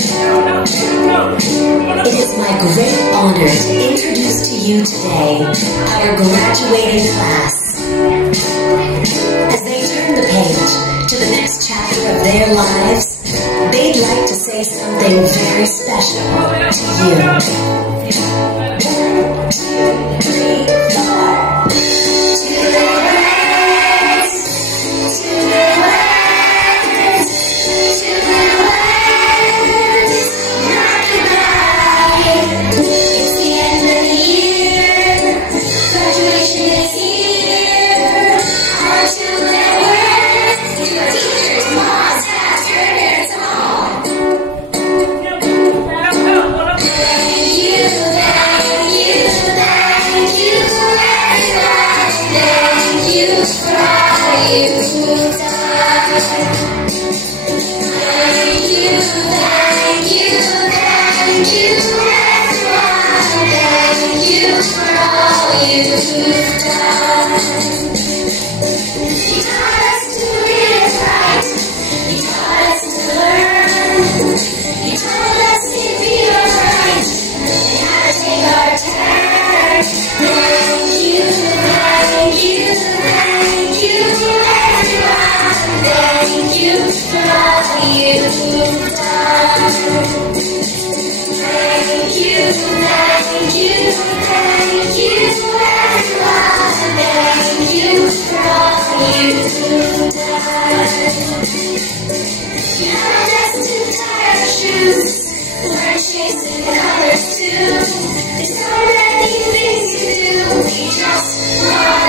It is my great honor to introduce to you today our graduating class. As they turn the page to the next chapter of their lives, they'd like to say something very special to you. 1, 2, 3, 4. There's so many things to do, we just want